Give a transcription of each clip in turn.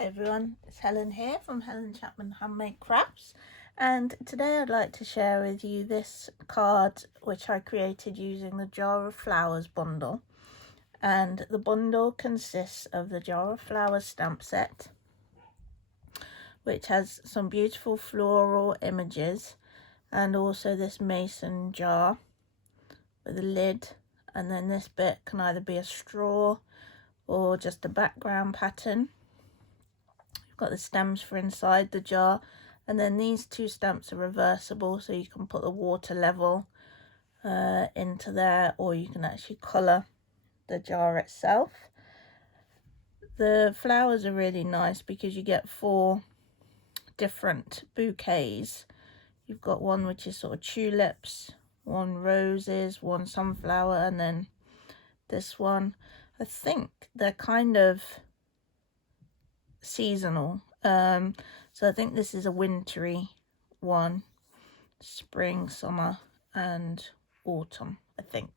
Hi everyone, it's Helen here from Helen Chapman Handmade Crafts, and today I'd like to share with you this card which I created using the Jar of Flowers bundle. And the bundle consists of the Jar of Flowers stamp set, which has some beautiful floral images, and also this mason jar with a lid, and then this bit can either be a straw or just a background pattern. Got the stems for inside the jar, and then these two stamps are reversible, so you can put the water level into there, or you can actually colour the jar itself. The flowers are really nice because you get 4 different bouquets. You've got one which is sort of tulips, one roses, one sunflower, and then this one. I think they're kind of seasonal, so I think this is a wintry one, spring, summer and autumn, I think.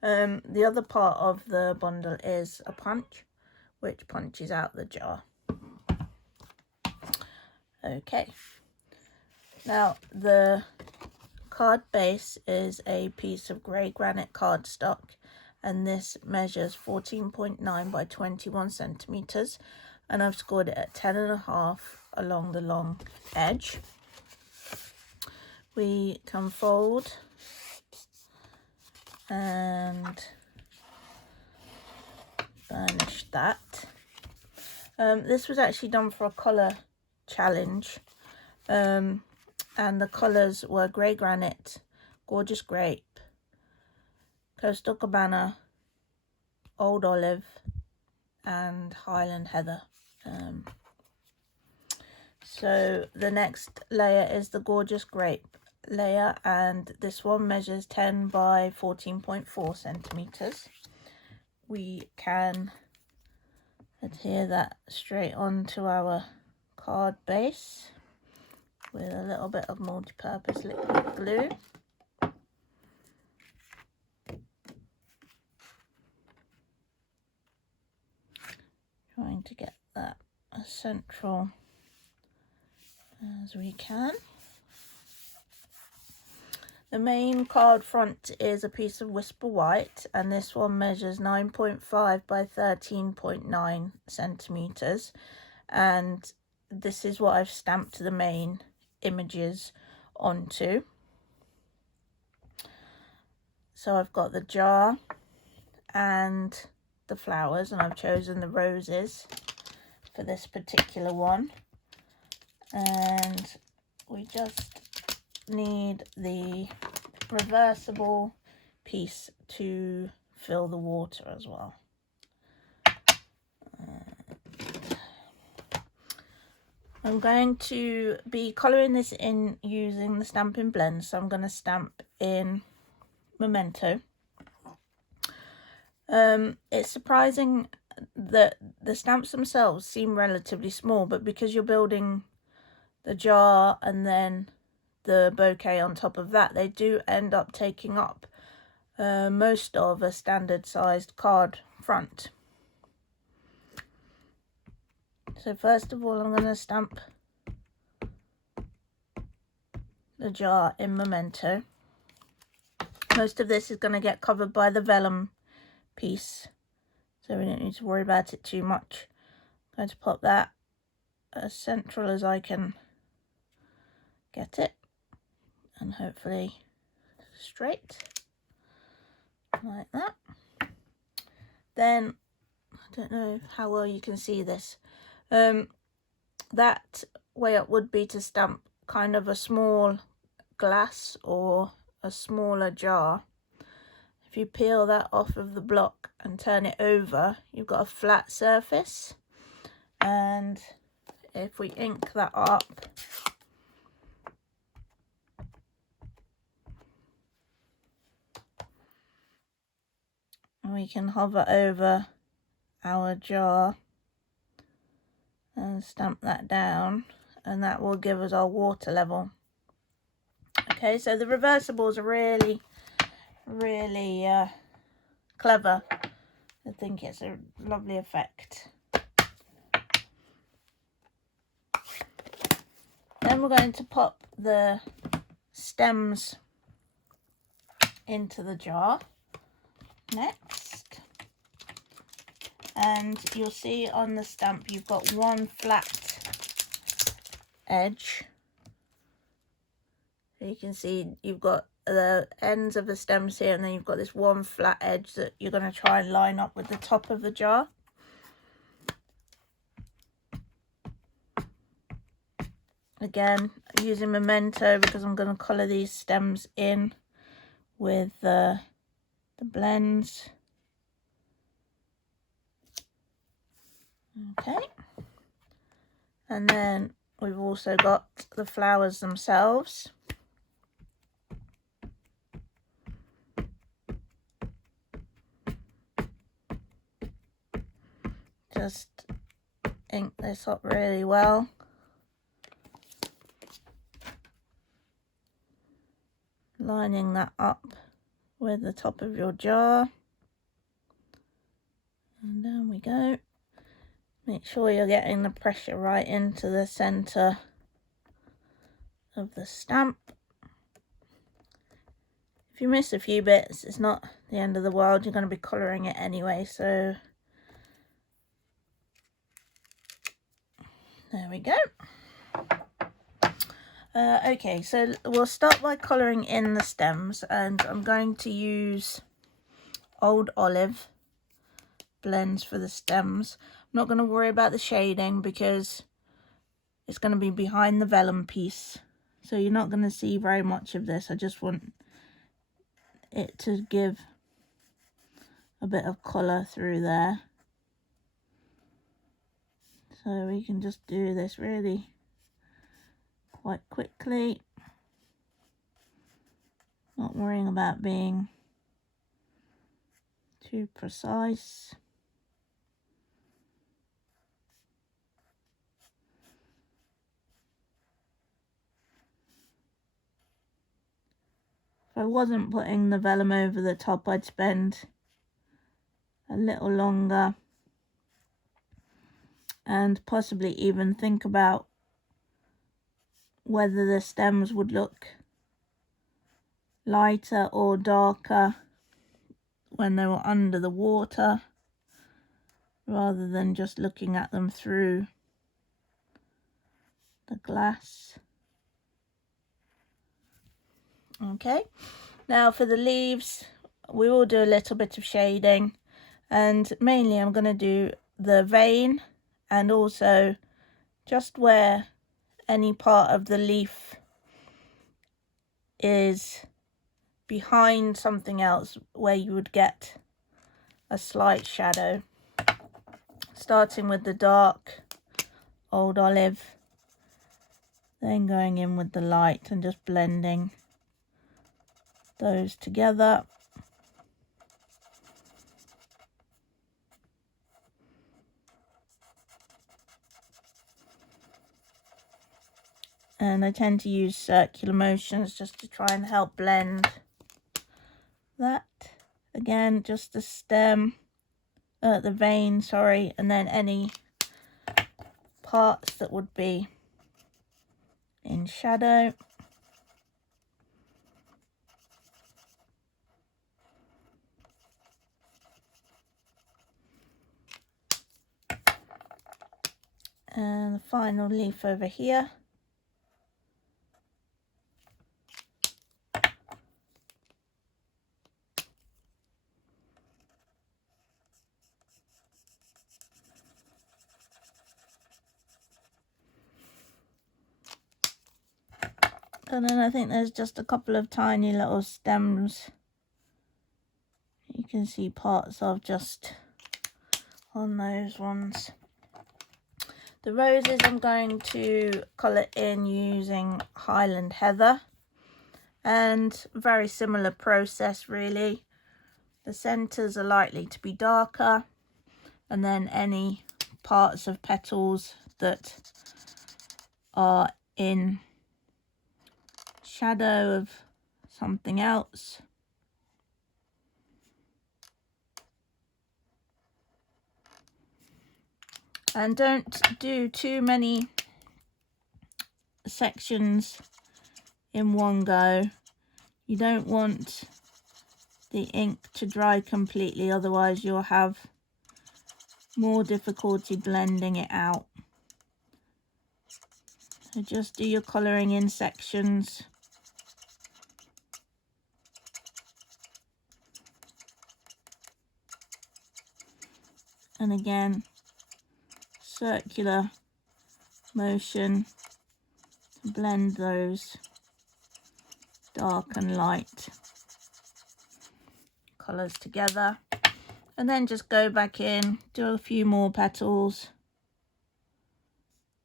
The other part of the bundle is a punch which punches out the jar. Okay, now the card base is a piece of grey granite cardstock, and this measures 14.9 by 21 centimeters, and I've scored it at 10.5 along the long edge. We can fold and burnish that. This was actually done for a colour challenge, and the colours were grey granite, gorgeous grape, coastal cabana, old olive and highland heather. So the next layer is the gorgeous grape layer, and this one measures 10 by 14.4 centimeters. We can adhere that straight onto our card base with a little bit of multi-purpose liquid glue. Trying to get that as central as we can. The main card front is a piece of Whisper White, and this one measures 9.5 by 13.9 centimeters, and this is what I've stamped the main images onto. So I've got the jar and the flowers, and I've chosen the roses for this particular one, and we just need the reversible piece to fill the water as well. I'm going to be colouring this in using the Stampin' Blend, so I'm going to stamp in Memento. It's surprising that the stamps themselves seem relatively small, but because you're building the jar and then the bouquet on top of that, they do end up taking up most of a standard sized card front. So first of all, I'm going to stamp the jar in Memento. Most of this is going to get covered by the vellum piece, so we don't need to worry about it too much. I'm going to pop that as central as I can get it, and hopefully straight like that. Then, I don't know how well you can see this, that way up would be to stamp kind of a small glass or a smaller jar. If you peel that off of the block and turn it over, you've got a flat surface, and if we ink that up, we can hover over our jar and stamp that down, and that will give us our water level. Okay, so the reversibles are really clever. I think it's a lovely effect. then we're going to pop the stems into the jar next. And you'll see on the stamp you've got one flat edge. So you can see you've got the ends of the stems here, and then you've got this one flat edge that you're going to try and line up with the top of the jar. Again, using Memento because I'm going to colour these stems in with the blends. Okay, and then we've also got the flowers themselves. Just ink this up really well. Lining that up with the top of your jar. And down we go. Make sure you're getting the pressure right into the center of the stamp. If you miss a few bits, it's not the end of the world. You're going to be colouring it anyway, so there we go. Okay, so we'll start by colouring in the stems, and I'm going to use Old Olive blends for the stems. I'm not going to worry about the shading because it's going to be behind the vellum piece, so you're not going to see very much of this. I just want it to give a bit of colour through there. So we can just do this really quite quickly, not worrying about being too precise. If I wasn't putting the vellum over the top, I'd spend a little longer and possibly even think about whether the stems would look lighter or darker when they were under the water, rather than just looking at them through the glass. Okay, now for the leaves, we will do a little bit of shading, and mainly I'm going to do the vein and also just where any part of the leaf is behind something else, where you would get a slight shadow. Starting with the dark Old Olive, then going in with the light and just blending those together. And I tend to use circular motions just to try and help blend that. Again, just the stem, the vein, sorry, and then any parts that would be in shadow. And the final leaf over here. And then I think there's just a couple of tiny little stems you can see parts of just on those ones. The roses I'm going to colour in using Highland Heather, and very similar process really. The centres are likely to be darker, and then any parts of petals that are in shadow of something else. And don't do too many sections in one go. You don't want the ink to dry completely, otherwise you'll have more difficulty blending it out. So just do your colouring in sections. And again, circular motion to blend those dark and light colours together. And then just go back in, do a few more petals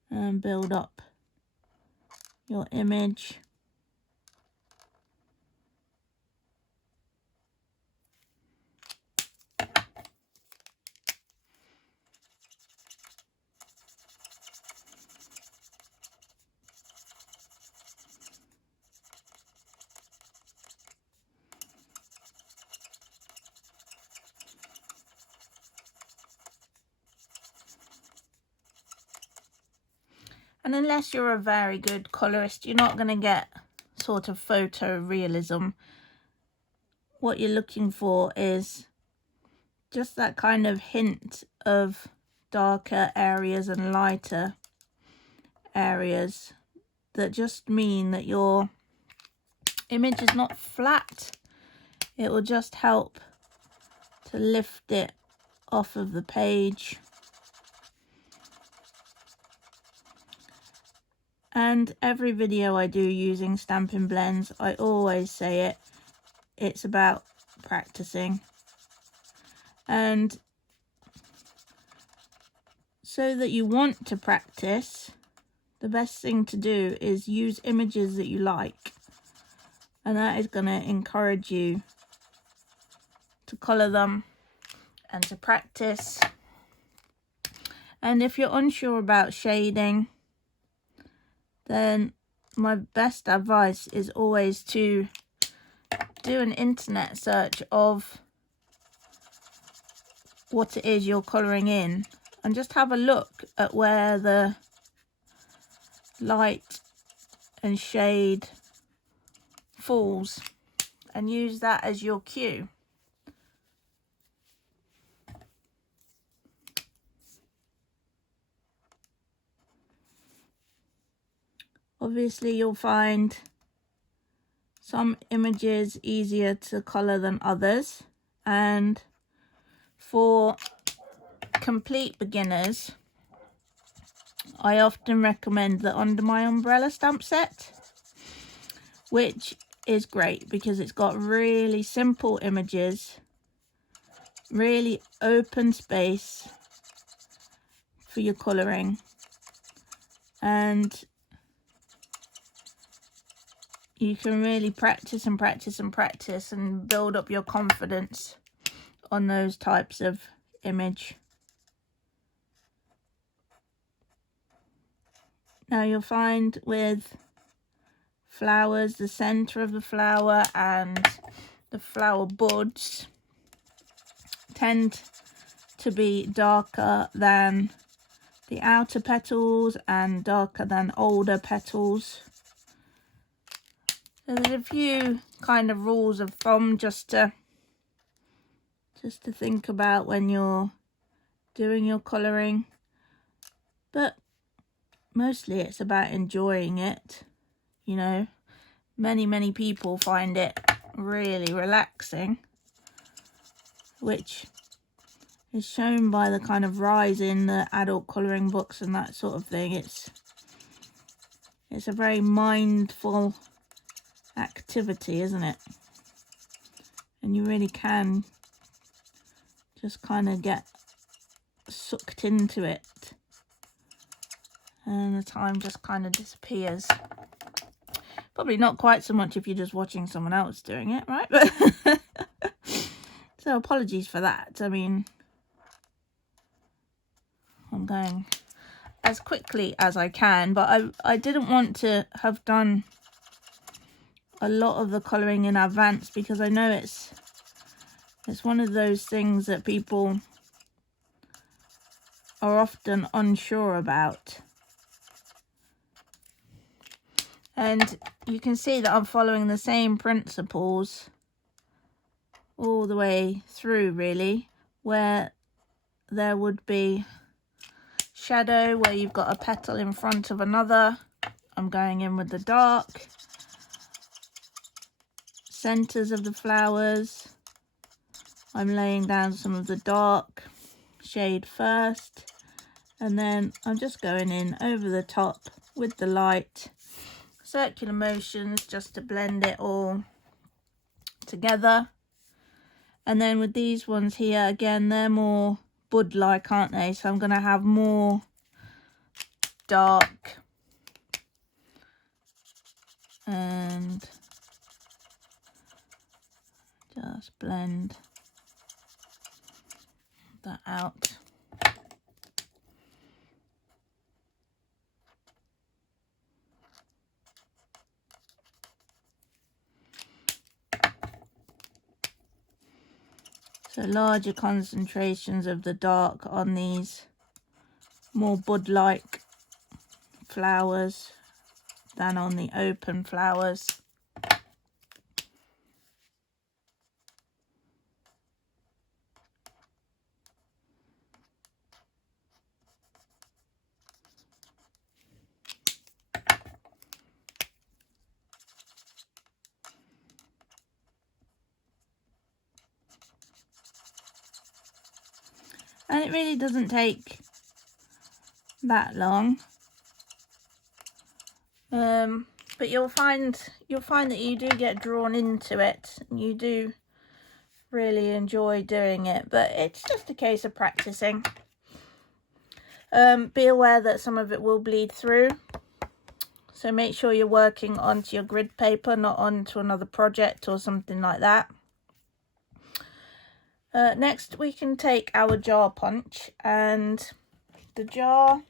and build up your image. And unless you're a very good colorist, you're not going to get sort of photorealism. What you're looking for is just that kind of hint of darker areas and lighter areas that just mean that your image is not flat. It will just help to lift it off of the page. And every video I do using Stampin' Blends, I always say it, it's about practicing. And so that you want to practice, the best thing to do is use images that you like. And that is going to encourage you to colour them and to practice. And if you're unsure about shading, then my best advice is always to do an internet search of what it is you're colouring in and just have a look at where the light and shade falls and use that as your cue. Obviously you'll find some images easier to colour than others, and for complete beginners I often recommend the Under My Umbrella stamp set, which is great because it's got really simple images, really open space for your colouring, and you can really practice and practice and practice and build up your confidence on those types of image. Now you'll find with flowers, the centre of the flower and the flower buds tend to be darker than the outer petals and darker than older petals. So there's a few kind of rules of thumb just to think about when you're doing your colouring, but mostly it's about enjoying it. You know, many people find it really relaxing, which is shown by the kind of rise in the adult colouring books and that sort of thing. It's a very mindful activity, isn't it? And you really can just kind of get sucked into it, and the time just kind of disappears. Probably not quite so much if you're just watching someone else doing it, right? But so apologies for that. I mean, I'm going as quickly as I can, but I didn't want to have done a lot of the colouring in advance because I know it's one of those things that people are often unsure about. And you can see that I'm following the same principles all the way through, really, where there would be shadow where you've got a petal in front of another. I'm going in with the dark. Centers of the flowers, I'm laying down some of the dark shade first, and then I'm just going in over the top with the light, circular motions just to blend it all together. And then with these ones here, again, they're more bud-like, aren't they? So I'm going to have more dark and just blend that out. So larger concentrations of the dark on these more bud-like flowers than on the open flowers. And it really doesn't take that long. But you'll find that you do get drawn into it. You do really enjoy doing it, but it's just a case of practicing. Be aware that some of it will bleed through, so make sure you're working onto your grid paper, not onto another project or something like that. Next we can take our jar punch, and the jar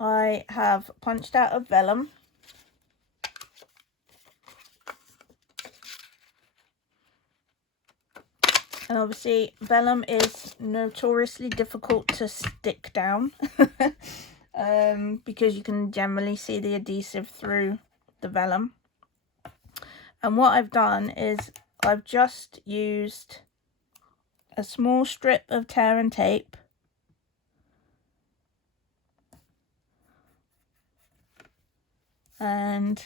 I have punched out of vellum. And obviously vellum is notoriously difficult to stick down because you can generally see the adhesive through the vellum. And what I've done is I've just used a small strip of tear and tape and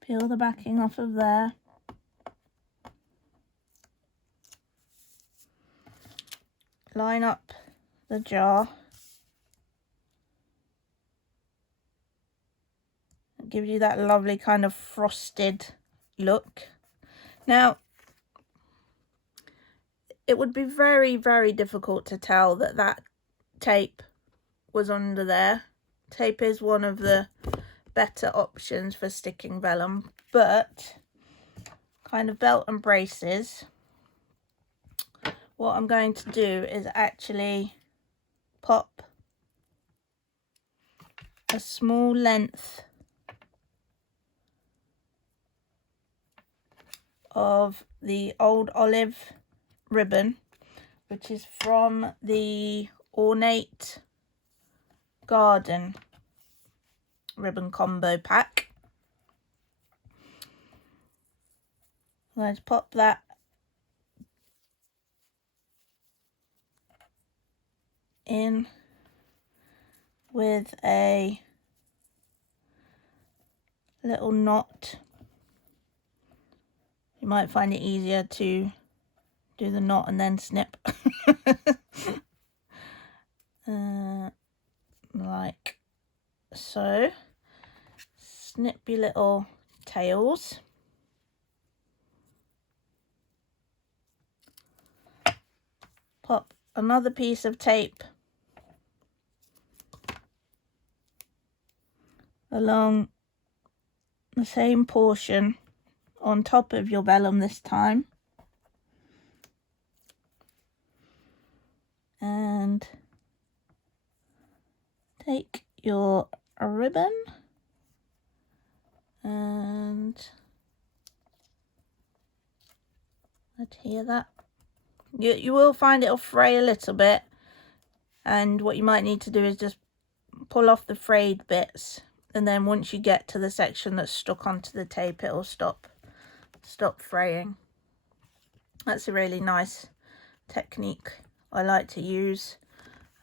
peel the backing off of there. Line up the jar. It gives you that lovely kind of frosted look. Now, it would be very, very difficult to tell that that tape was under there. Tape is one of the better options for sticking vellum, but kind of belt and braces, what I'm going to do is actually pop a small length of the old olive ribbon, which is from the Ornate Garden ribbon combo pack. Let's pop that in with a little knot. You might find it easier to do the knot and then snip. Like so. Snip your little tails. Pop another piece of tape along the same portion on top of your vellum this time, and take your ribbon and adhere that. You will find it'll fray a little bit, and what you might need to do is just pull off the frayed bits, and then once you get to the section that's stuck onto the tape, it will stop fraying. That's a really nice technique I like to use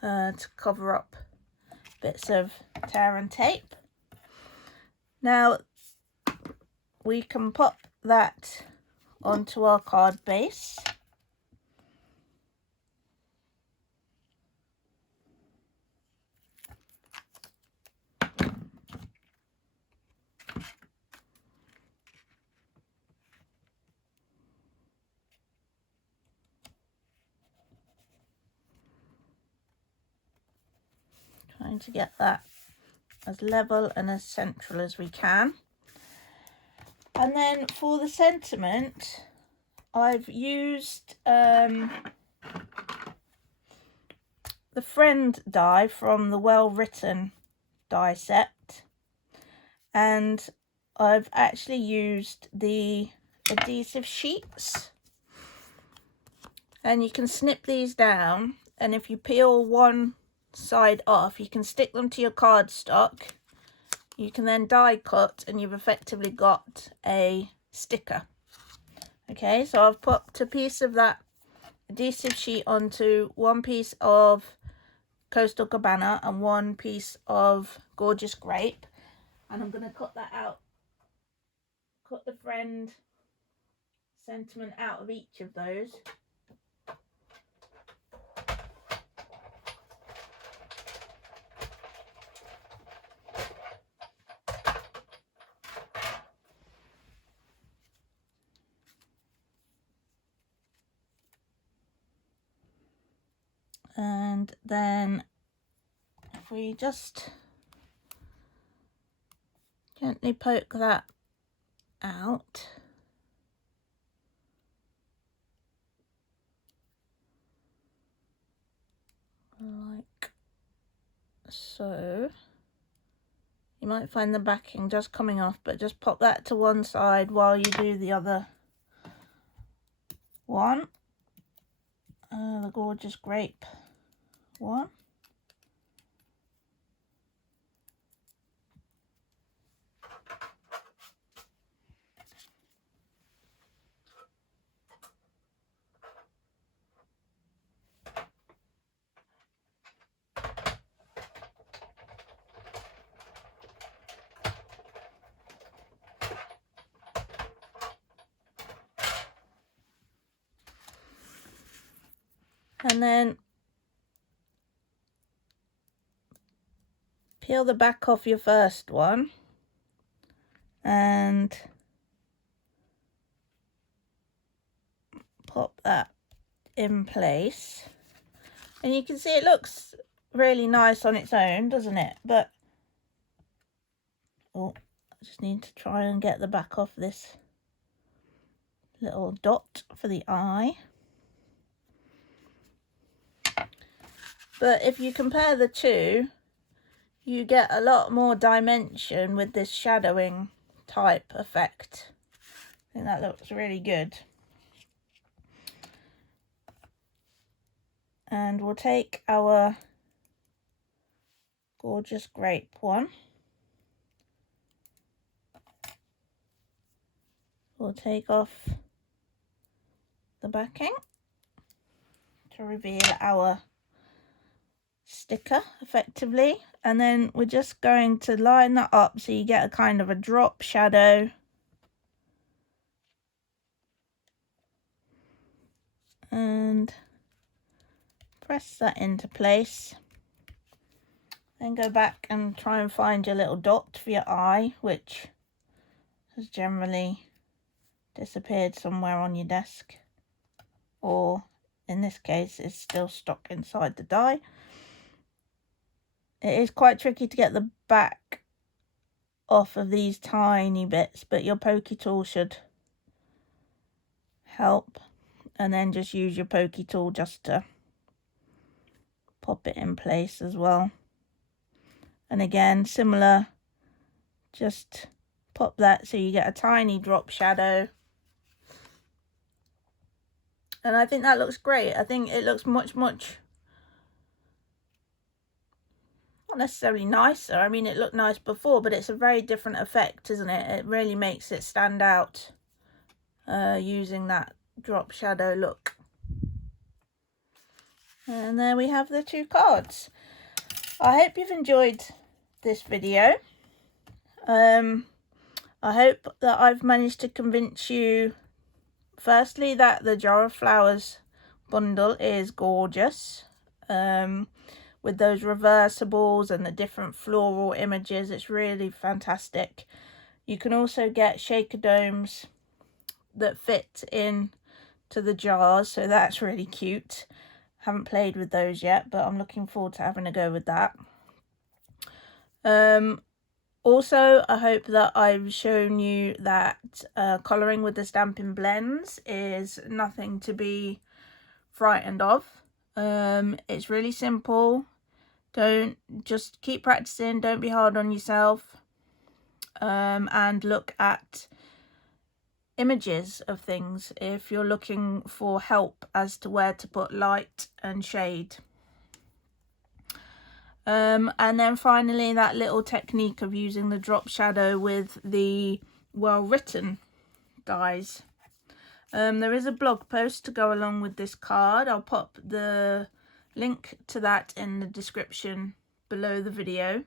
to cover up bits of tear and tape. Now we can pop that onto our card base. Trying to get that as level and as central as we can. And then for the sentiment, I've used the Friend die from the Well Written die set, and I've actually used the adhesive sheets, and you can snip these down, and if you peel one side off, you can stick them to your cardstock. You can then die cut, and you've effectively got a sticker. Okay, so I've put a piece of that adhesive sheet onto one piece of Coastal Cabana and one piece of Gorgeous Grape, and I'm going to cut that out, cut the Friend sentiment out of each of those. And then if we just gently poke that out, like so, you might find the backing just coming off, but just pop that to one side while you do the other one, the Gorgeous Grape one. And then peel the back off your first one and pop that in place. And you can see it looks really nice on its own, doesn't it? But oh, I just need to try and get the back off this little dot for the eye. But if you compare the two, you get a lot more dimension with this shadowing type effect. I think that looks really good. And we'll take our Gorgeous Grape one. We'll take off the backing to reveal our sticker effectively, and then we're just going to line that up so you get a kind of a drop shadow, and press that into place. Then go back and try and find your little dot for your eye, which has generally disappeared somewhere on your desk, or in this case is still stuck inside the die. It is quite tricky to get the back off of these tiny bits, but your pokey tool should help, and then just use your pokey tool just to pop it in place as well. And again, similar, just pop that so you get a tiny drop shadow. And I think that looks great. I think it looks much not necessarily nicer. I mean, it looked nice before, but it's a very different effect, isn't it? It really makes it stand out using that drop shadow look. And there we have the two cards. I hope you've enjoyed this video. I hope that I've managed to convince you, firstly, that the Jar of Flowers bundle is gorgeous. With those reversibles and the different floral images, it's really fantastic. You can also get shaker domes that fit in to the jars, so that's really cute. Haven't played with those yet, but I'm looking forward to having a go with that. Also, I hope that I've shown you that colouring with the Stampin' Blends is nothing to be frightened of. It's really simple. Just keep practicing, don't be hard on yourself, and look at images of things if you're looking for help as to where to put light and shade. And then finally, that little technique of using the drop shadow with the well-written dies. There is a blog post to go along with this card. I'll pop the link to that in the description below the video.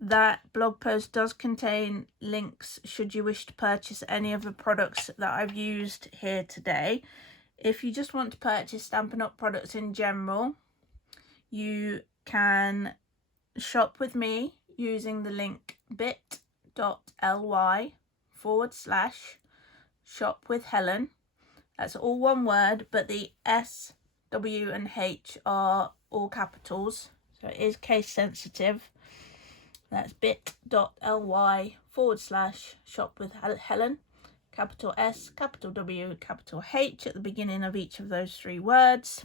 That blog post does contain links should you wish to purchase any of the products that I've used here today. If you just want to purchase Stampin' Up products in general, you can shop with me using the link bit.ly/shop with Helen. That's all one word, but the S, W and H are all capitals, so it is case sensitive. That's bit.ly/shop with Helen, capital S, capital W, capital H at the beginning of each of those three words.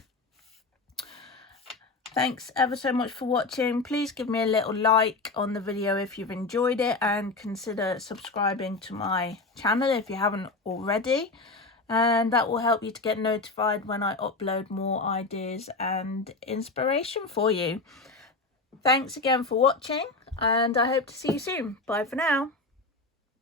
Thanks ever so much for watching. Please give me a little like on the video if you've enjoyed it, and consider subscribing to my channel if you haven't already. And that will help you to get notified when I upload more ideas and inspiration for you. Thanks again for watching, and I hope to see you soon. Bye for now.